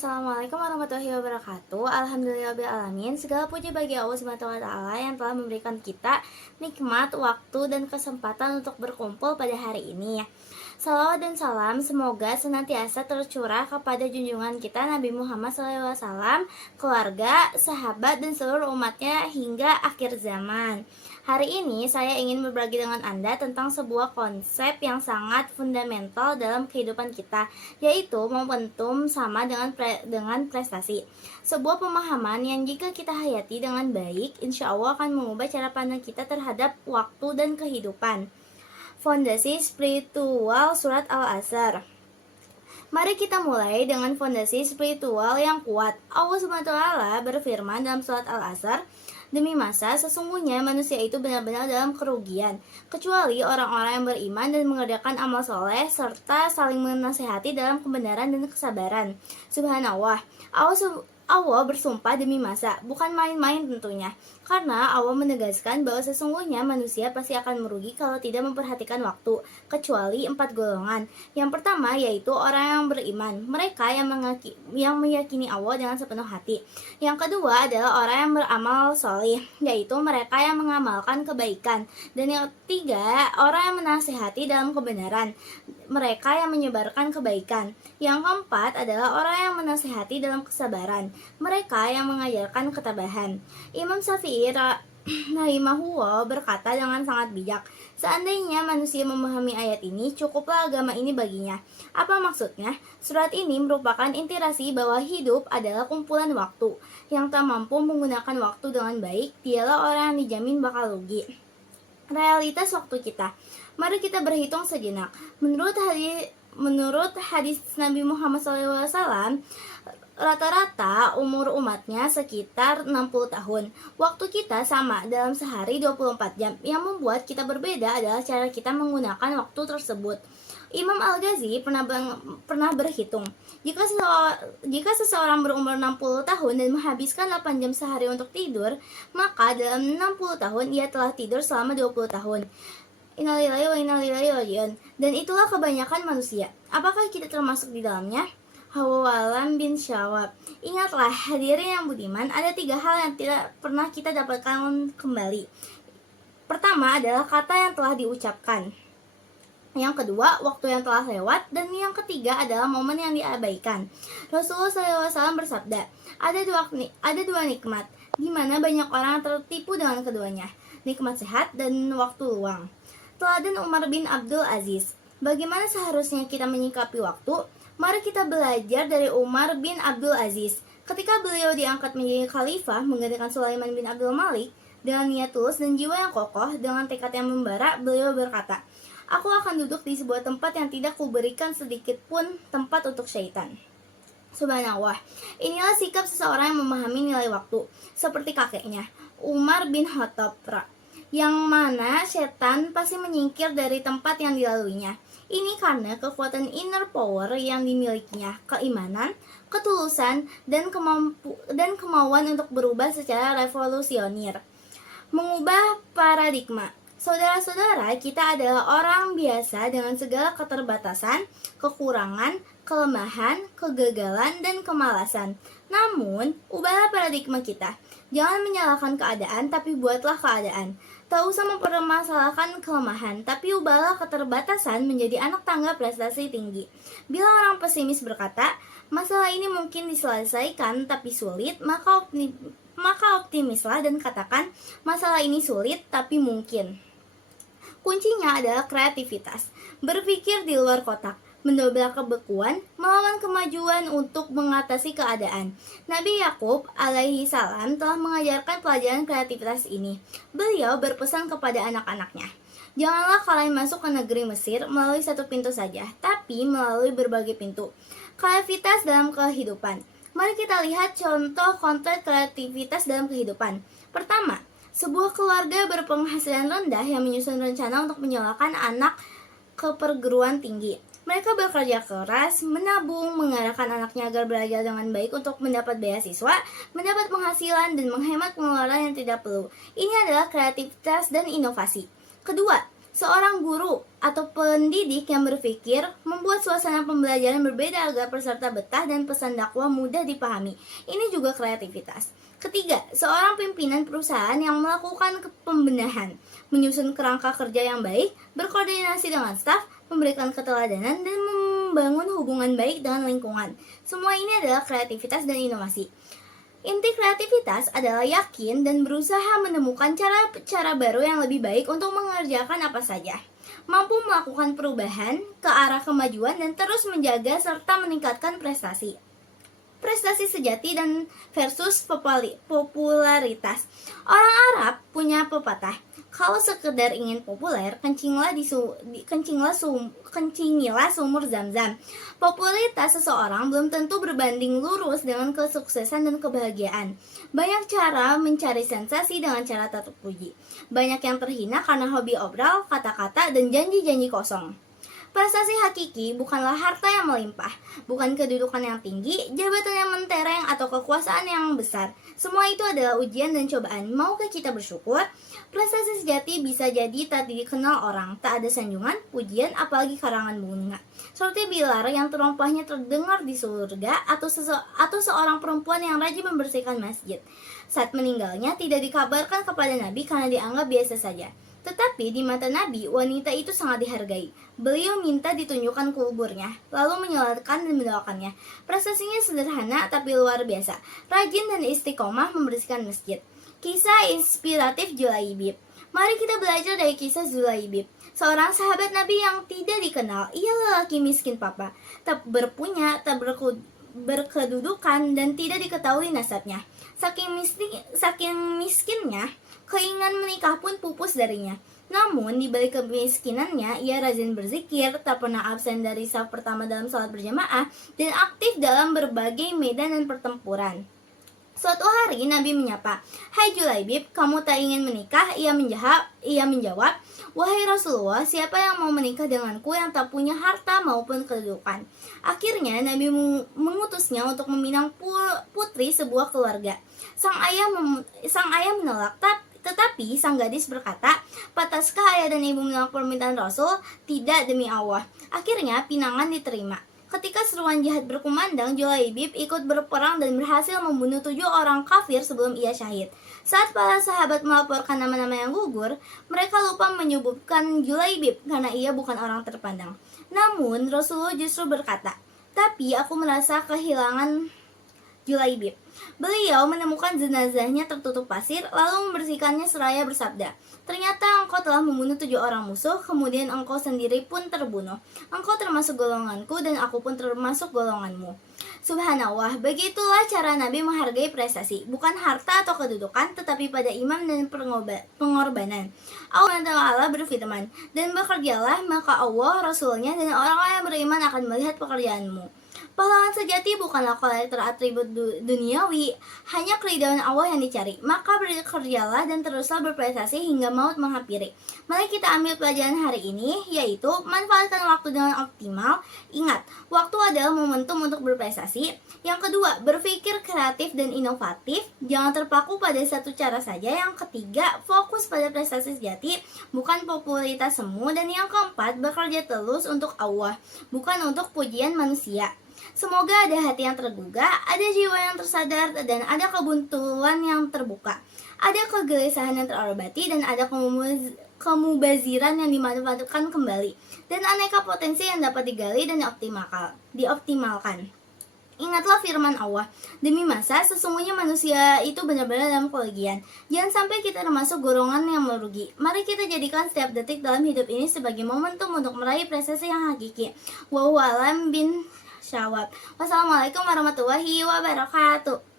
Assalamualaikum warahmatullahi wabarakatuh. Alhamdulillahirobbilalamin. Segala puji bagi Allah Subhanahu wa taala yang telah memberikan kita nikmat, waktu, dan kesempatan untuk berkumpul pada hari ini ya. Salawat dan salam semoga senantiasa tercurah kepada junjungan kita Nabi Muhammad SAW, keluarga, sahabat, dan seluruh umatnya hingga akhir zaman. Hari ini saya ingin berbagi dengan Anda tentang sebuah konsep yang sangat fundamental dalam kehidupan kita, yaitu momentum sama dengan prestasi. Sebuah pemahaman yang jika kita hayati dengan baik, insya Allah akan mengubah cara pandang kita terhadap waktu dan kehidupan. Fondasi Spiritual Surat Al-Asr. Mari kita mulai dengan fondasi spiritual yang kuat. Allah SWT berfirman dalam surat Al-Asr, demi masa, sesungguhnya manusia itu benar-benar dalam kerugian, kecuali orang-orang yang beriman dan mengerjakan amal soleh, serta saling menasehati dalam kebenaran dan kesabaran. Subhanallah, Allah bersumpah demi masa, bukan main-main tentunya. Karena Allah menegaskan bahwa sesungguhnya manusia pasti akan merugi kalau tidak memperhatikan waktu, kecuali 4 golongan. Yang pertama yaitu orang yang beriman, mereka yang meyakini Allah dengan sepenuh hati. Yang kedua adalah orang yang beramal soleh, yaitu mereka yang mengamalkan kebaikan. Dan yang ketiga, orang yang menasihati dalam kebenaran, mereka yang menyebarkan kebaikan. Yang keempat adalah orang yang menasihati dalam kesabaran, mereka yang mengajarkan ketabahan. Imam Syafi'i rahimahullah berkata dengan sangat bijak, seandainya manusia memahami ayat ini, cukuplah agama ini baginya. Apa maksudnya? Surat ini merupakan inspirasi bahwa hidup adalah kumpulan waktu. Yang tak mampu menggunakan waktu dengan baik, dialah orang yang dijamin bakal rugi. Realitas waktu kita. Mari kita berhitung sejenak. Menurut hadis Nabi Muhammad SAW, rata-rata umur umatnya sekitar 60 tahun. Waktu kita sama dalam sehari 24 jam. Yang membuat kita berbeda adalah cara kita menggunakan waktu tersebut. Imam Al-Ghazi pernah berhitung, jika seseorang berumur 60 tahun dan menghabiskan 8 jam sehari untuk tidur, maka dalam 60 tahun ia telah tidur selama 20 tahun. Innalillahi wa inna ilaihi raji'un. Dan itulah kebanyakan manusia. Apakah kita termasuk di dalamnya? Hawalam bin Syawab. Ingatlah hadirin yang budiman, ada 3 hal yang tidak pernah kita dapatkan kembali. Pertama adalah kata yang telah diucapkan. Yang kedua, waktu yang telah lewat. Dan yang ketiga adalah momen yang diabaikan. Rasulullah SAW bersabda, ada dua nikmat, di mana banyak orang tertipu dengan keduanya. Nikmat sehat dan waktu luang. Teladan Umar bin Abdul Aziz. Bagaimana seharusnya kita menyikapi waktu? Mari kita belajar dari Umar bin Abdul Aziz. Ketika beliau diangkat menjadi khalifah menggantikan Sulaiman bin Abdul Malik, dengan niat tulus dan jiwa yang kokoh, dengan tekad yang membara, beliau berkata, aku akan duduk di sebuah tempat yang tidak kuberikan sedikit pun tempat untuk syaitan. Subhanallah, inilah sikap seseorang yang memahami nilai waktu, seperti kakeknya, Umar bin Khattab, yang mana setan pasti menyingkir dari tempat yang dilaluinya. Ini karena kekuatan inner power yang dimilikinya, keimanan, ketulusan, dan kemauan untuk berubah secara revolusioner. Mengubah paradigma. Saudara-saudara, kita adalah orang biasa dengan segala keterbatasan, kekurangan, kelemahan, kegagalan, dan kemalasan. Namun, ubahlah paradigma kita. Jangan menyalahkan keadaan, tapi buatlah keadaan. Tak usah mempermasalahkan kelemahan, tapi ubahlah keterbatasan menjadi anak tangga prestasi tinggi. Bila orang pesimis berkata, masalah ini mungkin diselesaikan tapi sulit, maka optimislah dan katakan, masalah ini sulit tapi mungkin. Kuncinya adalah kreativitas, berpikir di luar kotak, mendobrak kebekuan, melawan kemajuan untuk mengatasi keadaan. Nabi Yakub alaihi salam telah mengajarkan pelajaran kreativitas ini. Beliau berpesan kepada anak-anaknya, janganlah kalian masuk ke negeri Mesir melalui satu pintu saja, tapi melalui berbagai pintu. Kreativitas dalam kehidupan. Mari kita lihat contoh konkret kreativitas dalam kehidupan. Pertama, sebuah keluarga berpenghasilan rendah yang menyusun rencana untuk menyekolahkan anak ke perguruan tinggi. Mereka bekerja keras, menabung, mengarahkan anaknya agar belajar dengan baik untuk mendapat beasiswa, mendapat penghasilan, dan menghemat pengeluaran yang tidak perlu. Ini adalah kreativitas dan inovasi. Kedua, Seorang guru atau pendidik yang berpikir membuat suasana pembelajaran berbeda agar peserta betah dan pesan dakwah mudah dipahami. Ini juga kreativitas. Ketiga, seorang pimpinan perusahaan yang melakukan pembenahan, menyusun kerangka kerja yang baik, berkoordinasi dengan staf, memberikan keteladanan, dan membangun hubungan baik dengan lingkungan. Semua ini adalah kreativitas dan inovasi. Inti kreativitas adalah yakin dan berusaha menemukan cara-cara baru yang lebih baik untuk mengerjakan apa saja. Mampu melakukan perubahan ke arah kemajuan dan terus menjaga serta meningkatkan prestasi. Prestasi sejati dan versus popularitas. Orang Arab punya pepatah, kalau sekedar ingin populer, kencingilah sumur Zam-Zam. Popularitas seseorang belum tentu berbanding lurus dengan kesuksesan dan kebahagiaan. Banyak cara mencari sensasi dengan cara tak terpuji. Banyak yang terhina karena hobi obrol, kata-kata, dan janji-janji kosong. Prestasi hakiki bukanlah harta yang melimpah, bukan kedudukan yang tinggi, jabatan yang mentereng, atau kekuasaan yang besar. Semua itu adalah ujian dan cobaan. Maukah kita bersyukur? Prestasi sejati bisa jadi tak dikenal orang, tak ada sanjungan, pujian, apalagi karangan bunga. Seperti Bilar yang terompahnya terdengar di surga, atau seorang perempuan yang rajin membersihkan masjid. Saat meninggalnya tidak dikabarkan kepada Nabi karena dianggap biasa saja. Tetapi di mata Nabi, wanita itu sangat dihargai. Beliau minta ditunjukkan kuburnya, lalu menyolatkan dan mendoakannya. Prestasinya sederhana tapi luar biasa. Rajin dan istiqomah membersihkan masjid. Kisah inspiratif Julaibib. Mari kita belajar dari kisah Julaibib, seorang sahabat Nabi yang tidak dikenal. Ia lelaki miskin papa, tak berpunya, tak berkedudukan, dan tidak diketahui nasabnya. Saking miskinnya, keinginan menikah pun pupus darinya. Namun, di balik kemiskinannya, ia rajin berzikir, tak pernah absen dari saf pertama dalam sholat berjamaah, dan aktif dalam berbagai medan dan pertempuran. Suatu hari Nabi menyapa, "Hai Julaibib, kamu tak ingin menikah?" Ia menjawab, "Wahai Rasulullah, siapa yang mau menikah denganku yang tak punya harta maupun kedudukan?" Akhirnya Nabi mengutusnya untuk meminang putri sebuah keluarga. Sang ayah menolak, tetapi sang gadis berkata, "Pantaskah ayah dan ibu menolak permintaan Rasul?" "Tidak, demi Allah." Akhirnya pinangan diterima. Ketika seruan jihad berkumandang, Julaibib ikut berperang dan berhasil membunuh 7 orang kafir sebelum ia syahid. Saat para sahabat melaporkan nama-nama yang gugur, mereka lupa menyebutkan Julaibib karena ia bukan orang terpandang. Namun Rasulullah justru berkata, "Tapi aku merasa kehilangan Julaibib." Beliau menemukan jenazahnya tertutup pasir, lalu membersihkannya seraya bersabda, "Ternyata engkau telah membunuh 7 orang musuh, kemudian engkau sendiri pun terbunuh. Engkau termasuk golonganku dan aku pun termasuk golonganmu." Subhanallah, begitulah cara Nabi menghargai prestasi, bukan harta atau kedudukan, tetapi pada iman dan pengorbanan. Allah Ta'ala berfirman, "Dan bekerjalah, maka Allah, Rasulnya, dan orang-orang yang beriman akan melihat pekerjaanmu." Pahlawan sejati bukanlah kolektor atribut duniawi, hanya keridhaan Allah yang dicari. Maka bekerjalah dan teruslah berprestasi hingga maut menghampiri. Mari kita ambil pelajaran hari ini, yaitu manfaatkan waktu dengan optimal. Ingat, waktu adalah momentum untuk berprestasi. Yang kedua, berpikir kreatif dan inovatif. Jangan terpaku pada satu cara saja. Yang ketiga, fokus pada prestasi sejati, bukan popularitas semu. Dan yang keempat, bekerja tulus untuk Allah, bukan untuk pujian manusia. Semoga ada hati yang tergugah, ada jiwa yang tersadar, dan ada kebuntuan yang terbuka. Ada kegelisahan yang terobati, dan ada kemubaziran yang dimanfaatkan kembali. Dan aneka potensi yang dapat digali dan dioptimalkan. Ingatlah firman Allah, "Demi masa, sesungguhnya manusia itu benar-benar dalam kerugian." Jangan sampai kita termasuk golongan yang merugi. Mari kita jadikan setiap detik dalam hidup ini sebagai momentum untuk meraih prestasi yang hakiki. Wallahu a'lam bin syawab. Wassalamualaikum warahmatullahi wabarakatuh.